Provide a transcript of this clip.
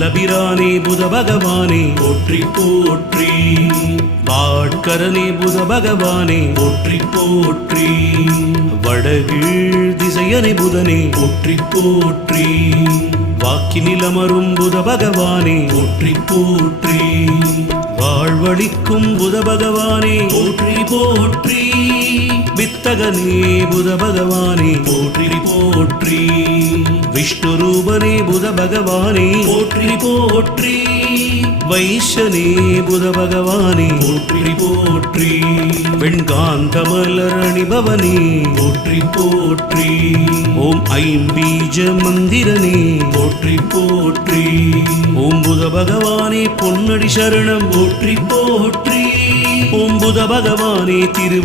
வல்லபிரானே புத பகவானே போற்றி போற்றி. வாட்கரனே புத பகவானே போற்றி போற்றி. வடகீழ் திசையனை புதனே போற்றி போற்றி. வாக்கினிலமரும் புத பகவானே போற்றி போற்றி. வாழ்வழிக்கும் புத பகவானே போற்றி போற்றி. வித்தகனே புத பகவானே போற்றி போற்றி. விஷ்ணு ரூபனே புத பகவானே போற்றி போற்றி. வைஷனே புத பகவானே போற்றி போற்றி. வெண்காந்தமலர் அணிபவனே போற்றி போற்றி. ஓம் ஐம்பீஜ மந்திரனே போற்றி போற்றி. ஓம் புத பகவானே பொன்னடி சரணம் போற்றி போற்றி. ஓம் புத பகவானே திரு